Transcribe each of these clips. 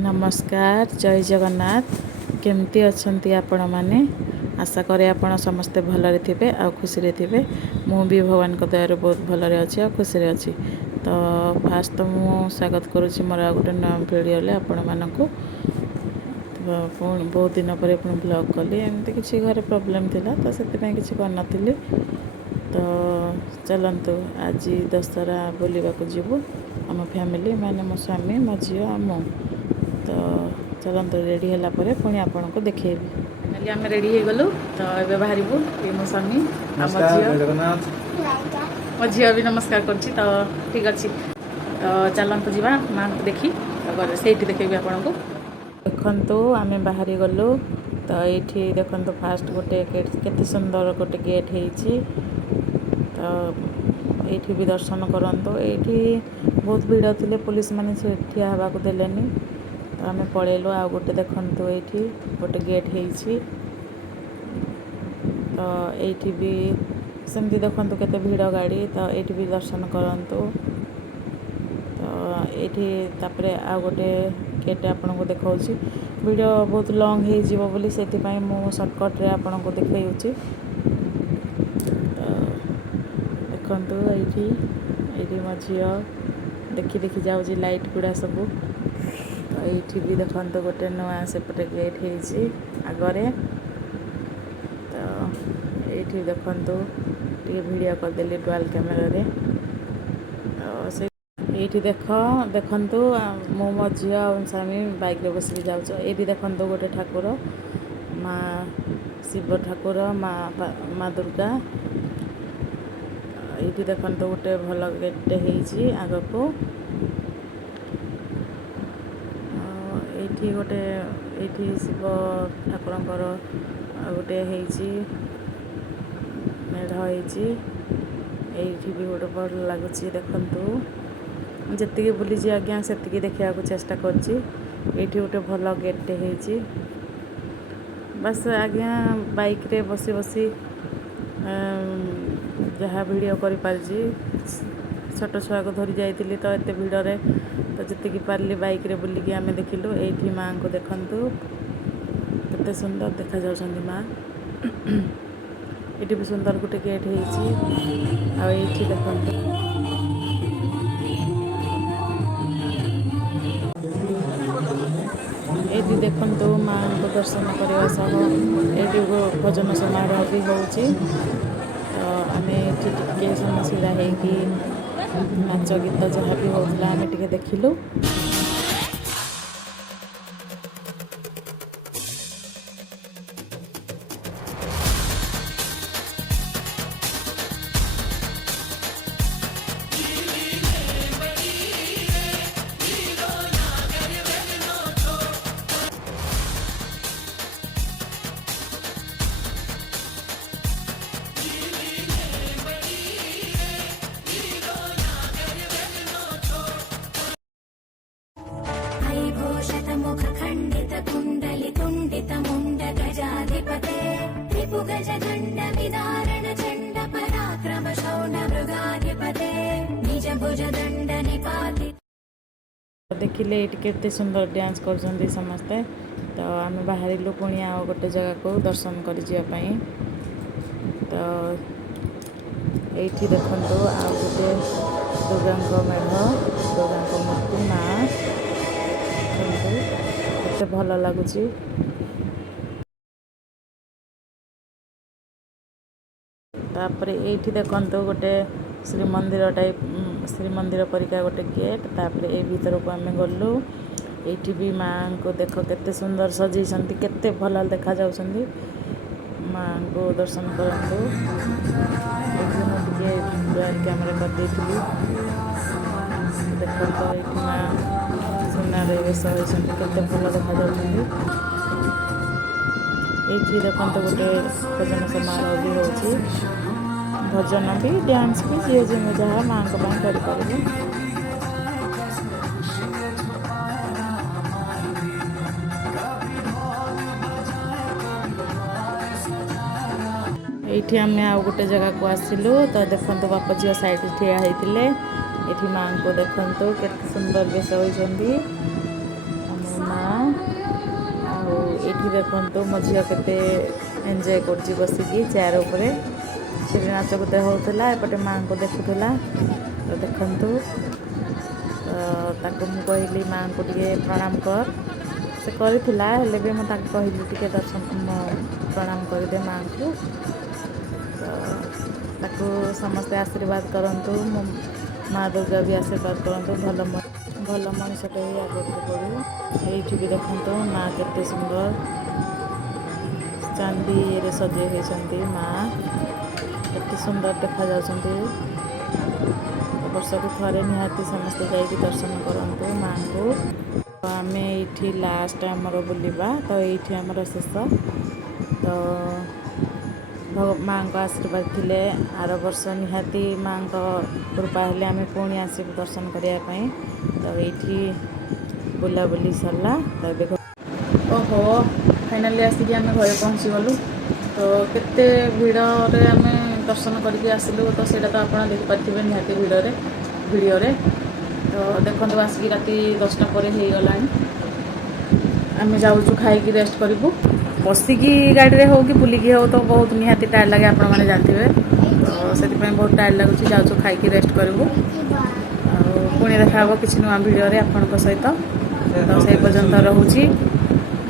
नमस्कार जय जगन्नाथ केमती अच्छंती आपण माने आशा करे आपण समस्ते भलरे थिबे आ खुशी थिबे मु भी भगवान को दया रे बहुत भलरे अछि आ खुशी रे अछि। तो फास्ट तो मु स्वागत करूछि मोर आ गोटे नया वीडियो ले आपण मानकु। बहुत दिन पर पुणी ब्लॉग कली एमती किसी घर प्रॉब्लम थिला तो से किसी करनथिली। तो चलतु आज दशहरा बुलवा जीवु आम फैमिली माने मो स्वामी मो झी आ मु। तो चलतु रेडी है पुणी आपन को देखेबी। फाइनली आम रेडी हो गलु तो ये बाहर ये मो स्वामी मो झी भी नमस्कार करछि। तो ठीक अच्छे तो चलतु जीवा माँ को देखी से देखेबी आपन को। देखु आम बाहरी गलु तो ये देखु फास्ट गोटे केते सुंदर गोटे गेट होती। तो ये भी दर्शन करंतु ये बहुत भीड़ थे पुलिस माने ठिया हवा को देलेनी। तो आम पलैलु आ गोटे देखु ये गोटे गेट होती। तो ये भी सेमती देखु केते भीड़ गाड़ी तो ये भी दर्शन करंतु। तो ये आ गोटे गेट आपन को देखाऊँगी वीडियो बहुत लॉन्ग हो बोली से मु शॉर्टकट रे आपन को देखैउची। देखु ये मो झी देखी देखी जाऊँगी लाइट गुड़ा सब। तो ये भी देखु गोटे नुआ सेपटे गेट होती आगरे। तो ये देखु ये वीडियो करदेली डुआल कैमेरा रे। तो ये देखु मो मो झी और स्वामी बाइक रे बसिक जाऊँ। ये देखु गोटे ठाकुर माँ शिव ठाकुर माँ दुर्गा। ये देखु गोटे भल गेटे होती आग को। ये गोटे ये शिव ठाकुर गोटे होती मेढ़ होती। ये भी गोटे भल लगुच देखु जी बुली आज्ञा से देखा चेष्टा करछि। ये गोटे भल गेटे होती बस आज्ञा बाइक रे बसी बसी जहाँ वीडियो करि पारछि। छोट छुआ को धरी जाइली तो एत भिड़ रे तो जी पार्ली बाइक रे बुलिकी आम देखिलु। ये माँ को देखु केते सुंदर देखा जाउछन्ती माँ। ये भी सुंदर गोटे गेट होती आ ये देखु ये देखु माँ को दर्शन करने सह ये भजन समारोह भी होची। तो आम टे समस्या होगी नाच गीत जहाँ भी होता आम टे देखिलु। देखिले ये केते सुंदर डांस कर समस्ते। तो आम बाहर पुणी आ गोटे जगह को दर्शन कर जावाई। तो ये देखु आ गोटे दुर्गा मेढ़ दुर्गा मूर्ति माँ केते भल लगुच। तापर ये देखु गोटे श्रीमंदिर टाइप श्रीमंदिर परिका गोटे गेट। तापर ये भीतर को आम गलु ये भी माँ को देख केते सुंदर सजाई केते भल देखा जाउछन्ती। माँ को दर्शन करंतु ये कैमरा कर देथिली। देखो तो ये माँ सुनार बेस होती केते भल देखा जाउछन्ती। ये देखो गोटे भजन समारोह भी होची भजन भी डांस भी जी जी जहाँ माँ को कर ये आम आ गोटे जगह को आसिलु। तो देखु बाप झील साइड ठिया होते ये माँ को देखु केते सुंदर बेस होती। देखो मो झी के एंजॉय कर बसिकी चेयर उपरे से नाचकुद होता एपटे माँ को देखुला। तो देखु तो मु कहली माँ को टे प्रणाम कर से करथिला हेले भी मुझे कहली टे दर्शन प्रणाम करदे माँ को। तो समस्ते आशीर्वाद करंतु माँ दुर्गा भी आशीर्वाद करंतु भल मनुष्यटे ही आगे बढ़ू। ये भी देखो माँ केते सुंदर चांदी रे सजे होती माँ केते सुंदर देखा जाउछंती। वर्ष को थे निहाती समस्ते जाइए दर्शन करूँ माँ को। तो आम ये लास्ट आमर बुलवा तो ये आमर शेष। तो माँ को आशीर्वाद थिले आर वर्ष निहाती माँ को कृपा हेले आम पुणी आसबू दर्शन करने। तो ये बुलाबुली सरला। तो ओहो फाइनाली आसिक आम घर पहुँची गलु। तो केते भिड़ आम दर्शन करके आसलु। तो सेटा तो आप देखिपारे निहाती भिडियो रे। तो देखो आसिक राति 10टा पर हो गला। आम जाऊँ खाई रेस्ट करूँ बसिकी गाड़ी हो कि बुलिकी हो तो बहुत निहाती टायर्ड लगे आपण मैंने जानते। तो से बहुत टायर्ड लगुच जाऊँ खाई रेस्ट करूँ। पुणी देखा किसी नुआ भिडियो आपण सहित। तो से पर्यंत रोची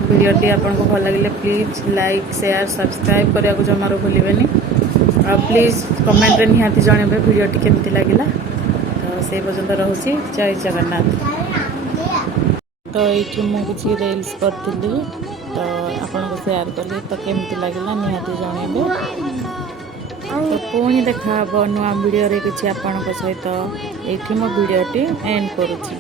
वीडियोटी आपको भल लगे प्लीज लाइक शेयर सब्सक्राइब करने को जमार भूलें। और प्लीज कमेंट रे निहाती जनइबे वीडियोटी केमती लगिला। तो से पर्यंत रोची जय जगन्नाथ। तो ये मुझे रील्स करी तो आपन को शेयर कली तो केमती लगिला निहाती जनइबे। तो पुणी देखा नुआ वीडियो रे किसी आपण सहित ये मो वीडियोटी एंड करुँची।